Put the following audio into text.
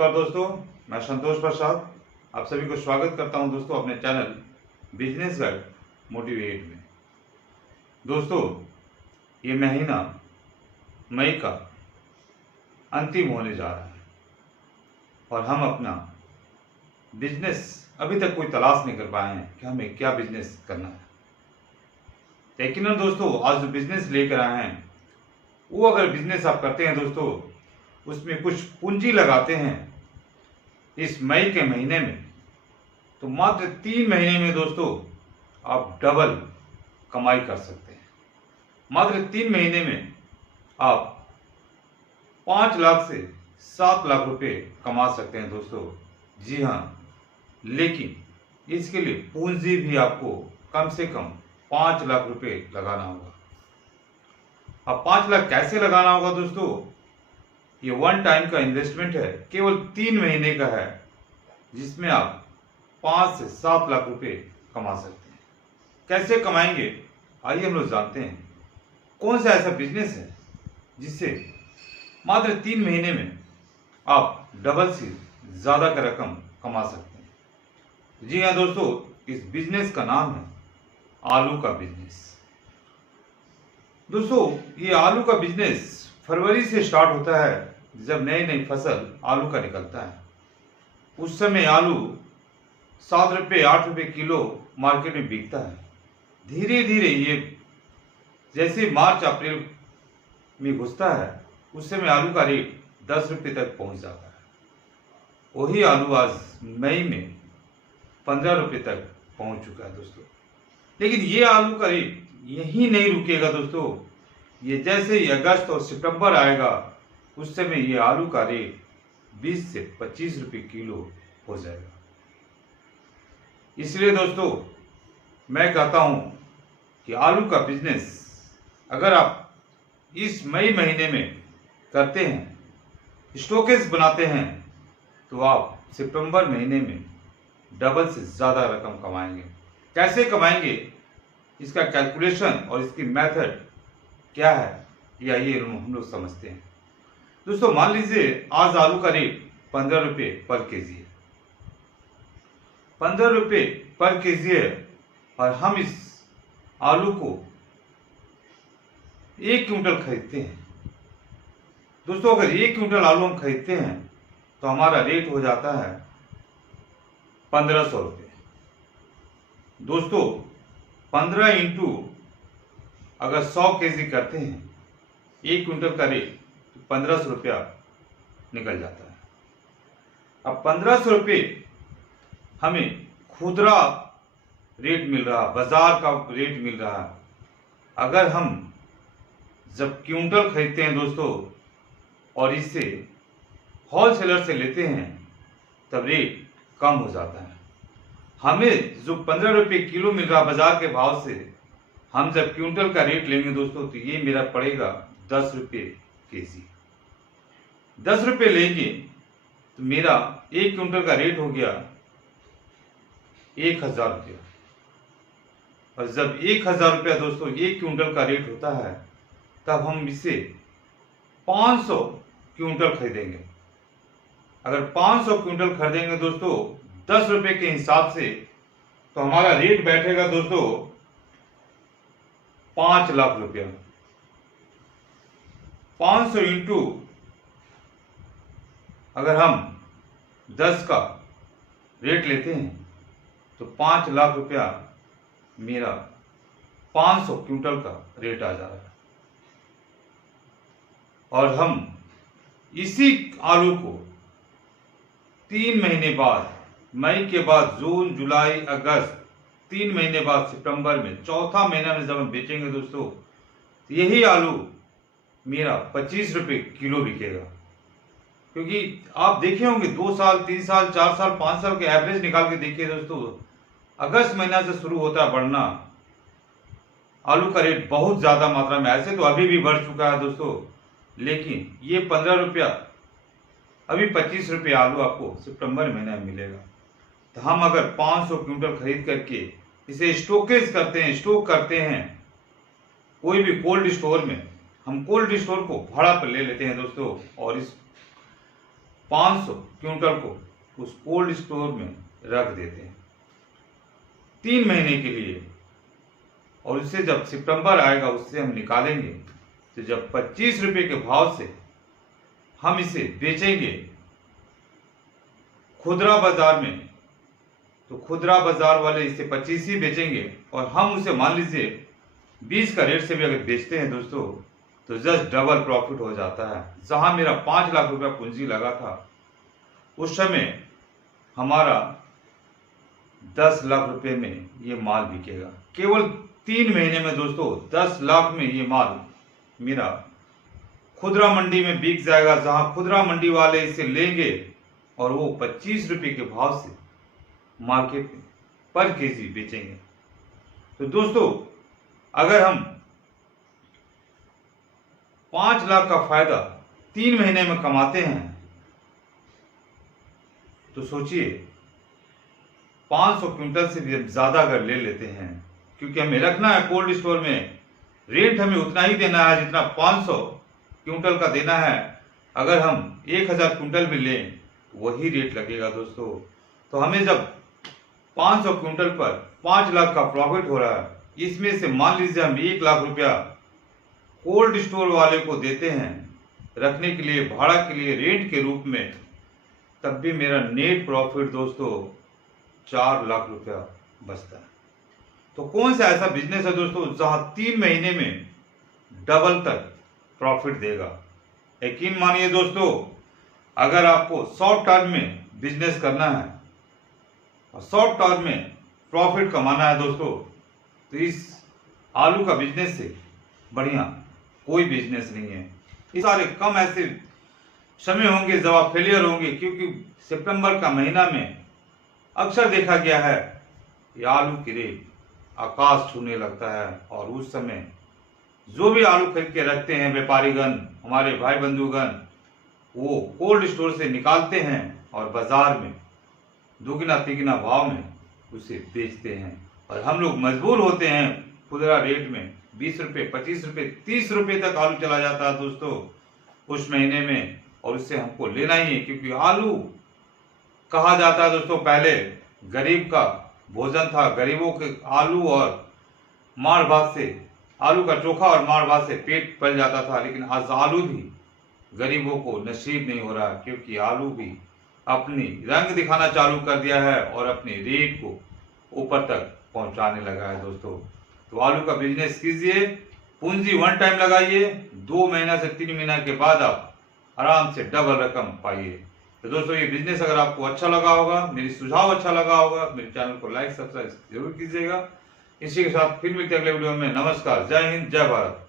नमस्कार दोस्तों, मैं संतोष प्रसाद आप सभी को स्वागत करता हूं दोस्तों अपने चैनल बिजनेस गाइड मोटिवेट में। दोस्तों, ये महीना मई का अंतिम होने जा रहा है और हम अपना बिजनेस अभी तक कोई तलाश नहीं कर पाए हैं कि हमें क्या बिजनेस करना है। लेकिन दोस्तों, आज जो बिजनेस लेकर आए हैं वो अगर बिजनेस आप करते हैं दोस्तों, उसमें कुछ पूंजी लगाते हैं इस मई के महीने में, तो मात्र 3 महीने में दोस्तों आप डबल कमाई कर सकते हैं। मात्र 3 महीने में आप 5 लाख से 7 लाख रुपए कमा सकते हैं दोस्तों। जी हाँ, लेकिन इसके लिए पूंजी भी आपको कम से कम 5 लाख रुपए लगाना होगा। अब 5 लाख कैसे लगाना होगा दोस्तों? ये वन टाइम का इन्वेस्टमेंट है, केवल 3 महीने का है, जिसमें आप 5 से 7 लाख रुपए कमा सकते हैं। कैसे कमाएंगे, आइए हम लोग जानते हैं। कौन सा ऐसा बिजनेस है जिससे मात्र 3 महीने में आप डबल से ज्यादा का रकम कमा सकते हैं? जी हाँ दोस्तों, इस बिजनेस का नाम है आलू का बिजनेस। दोस्तों, ये आलू का बिजनेस फरवरी से स्टार्ट होता है, जब नई नई फसल आलू का निकलता है। उस समय आलू 7 रुपये 8 रुपये किलो मार्केट में बिकता है। धीरे धीरे ये जैसे मार्च अप्रैल में घुसता है, उस समय आलू का रेट 10 रुपये तक पहुंच जाता है। वही आलू आज मई में 15 रुपये तक पहुंच चुका है दोस्तों। लेकिन ये आलू का रेट यही नहीं रुकेगा दोस्तों। ये जैसे ही अगस्त और सितंबर आएगा, उस समय ये आलू का रेट 20 से 25 रुपये किलो हो जाएगा। इसलिए दोस्तों, मैं कहता हूं कि आलू का बिजनेस अगर आप इस मई महीने में करते हैं, स्टॉकेज बनाते हैं, तो आप सितंबर महीने में डबल से ज्यादा रकम कमाएंगे। कैसे कमाएंगे, इसका कैलकुलेशन और इसकी मेथड क्या है, ये आइए हम लोग समझते हैं। दोस्तों, मान लीजिए आज आलू का रेट 15 रुपये पर केजी है। 15 रुपये पर केजी है और हम इस आलू को 1 क्विंटल खरीदते हैं। दोस्तों, अगर 1 क्विंटल आलू हम खरीदते हैं तो हमारा रेट हो जाता है 1500 रुपये। दोस्तों, 15 इंटू अगर 100 केजी करते हैं, 1 क्विंटल का रेट 1500 रुपया निकल जाता है। अब 1500 रुपये हमें खुदरा रेट मिल रहा, बाजार का रेट मिल रहा। अगर हम जब क्विंटल खरीदते हैं दोस्तों और इससे होलसेलर से लेते हैं, तब रेट कम हो जाता है। हमें जो 15 रुपये किलो मिल रहा बाजार के भाव से, हम जब क्विंटल का रेट लेंगे दोस्तों, तो ये मेरा पड़ेगा 10 रुपये केजी। 10 रुपये लेंगे तो मेरा 1 क्विंटल का रेट हो गया 1000 रुपया। और जब 1000 रुपया दोस्तों 1 क्विंटल का रेट होता है, तब हम इसे 500 क्विंटल खरीदेंगे। अगर 500 क्विंटल खरीदेंगे दोस्तों 10 रुपये के हिसाब से, तो हमारा रेट बैठेगा दोस्तों 5 लाख रुपया। 500 इंटू अगर हम 10 का रेट लेते हैं, तो 5 लाख रुपया मेरा 500 क्विंटल का रेट आ जा रहा है। और हम इसी आलू को 3 महीने बाद, मई के बाद जून जुलाई अगस्त, 3 महीने बाद सितंबर में, चौथा महीना में जब हम बेचेंगे दोस्तों, यही आलू मेरा 25 रुपये किलो बिकेगा। क्योंकि आप देखे होंगे 2 साल 3 साल 4 साल 5 साल के एवरेज निकाल के देखिए दोस्तों, अगस्त महीना से शुरू होता है बढ़ना आलू का रेट बहुत ज्यादा मात्रा में। ऐसे तो अभी भी बढ़ चुका है दोस्तों, लेकिन ये 15 रुपया, अभी 25 रुपये आलू आपको सितंबर महीने में मिलेगा। तो हम अगर 500 क्विंटल खरीद करके इसे स्टोकेज करते हैं, स्टोक करते हैं कोई भी कोल्ड स्टोर में, हम कोल्ड स्टोर को भाड़ा पर ले लेते हैं दोस्तों, और इस 500 क्विंटल को उस कोल्ड स्टोर में रख देते हैं 3 महीने के लिए, और उससे जब सितंबर आएगा उससे हम निकालेंगे। तो जब 25 रुपये के भाव से हम इसे बेचेंगे खुदरा बाजार में, तो खुदरा बाजार वाले इसे 25 ही बेचेंगे, और हम उसे मान लीजिए 20 का रेट से भी अगर बेचते हैं दोस्तों, तो जस्ट डबल प्रॉफिट हो जाता है। जहां मेरा 5 लाख रुपया पूंजी लगा था, उस समय हमारा 10 लाख रुपए में ये माल बिकेगा। केवल 3 महीने में दोस्तों 10 लाख में ये माल मेरा खुदरा मंडी में बिक जाएगा, जहां खुदरा मंडी वाले इसे लेंगे और वो 25 रुपये के भाव से मार्केट में पर केजी बेचेंगे। तो दोस्तों अगर हम 5 लाख का फायदा 3 महीने में कमाते हैं, तो सोचिए 500 क्विंटल से भी ज्यादा अगर ले लेते हैं, क्योंकि हमें रखना है कोल्ड स्टोर में, रेट हमें उतना ही देना है जितना 500 क्विंटल का देना है। अगर हम 1000 क्विंटल भी लें वही रेट लगेगा दोस्तों। तो हमें जब 500 क्विंटल पर 5 लाख का प्रॉफिट हो रहा है, इसमें से मान लीजिए हम 1 लाख रुपया कोल्ड स्टोर वाले को देते हैं रखने के लिए, भाड़ा के लिए, रेंट के रूप में, तब भी मेरा नेट प्रॉफिट दोस्तों 4 लाख रुपया बचता है। तो कौन सा ऐसा बिजनेस है दोस्तों जहां 3 महीने में डबल तक प्रॉफिट देगा? यकीन मानिए दोस्तों, अगर आपको शॉर्ट टर्म में बिजनेस करना है और शॉर्ट टर्म में प्रॉफिट कमाना है दोस्तों, तो इस आलू का बिजनेस से बढ़िया कोई बिजनेस नहीं है। इस सारे कम ऐसे समय होंगे जब आप फेलियर होंगे, क्योंकि सितंबर का महीना में अक्सर देखा गया है कि आलू की रेट आकाश छूने लगता है, और उस समय जो भी आलू खरीद के रखते हैं व्यापारीगण, हमारे भाई बंधुगण, वो कोल्ड स्टोर से निकालते हैं और बाजार में दुगना तिगना भाव में उसे बेचते हैं, और हम लोग मजबूर होते हैं खुदरा रेट में 20 रुपये, 25 रुपये, 30 रुपये तक आलू चला जाता है दोस्तों उस महीने में, और उससे हमको लेना ही है। क्योंकि आलू कहा जाता है दोस्तों पहले गरीब का भोजन था, गरीबों के आलू और मार भात से, आलू का चोखा और मार भात से पेट भर जाता था, लेकिन आज आलू भी गरीबों को नसीब नहीं हो रहा, क्योंकि आलू भी अपनी रंग दिखाना चालू कर दिया है और अपनी रेट को ऊपर तक पहुंचाने लगा है दोस्तों। तो आलू का बिजनेस कीजिए, पूंजी 1 टाइम लगाइए, 2 महीना से 3 महीना के बाद आप आराम से डबल रकम पाइए। तो दोस्तों ये बिजनेस अगर आपको अच्छा लगा होगा, मेरी सुझाव अच्छा लगा होगा, मेरे चैनल को लाइक सब्सक्राइब जरूर कीजिएगा। इसी के साथ फिर मिलते हैं अगले वीडियो में। नमस्कार, जय हिंद, जय भारत।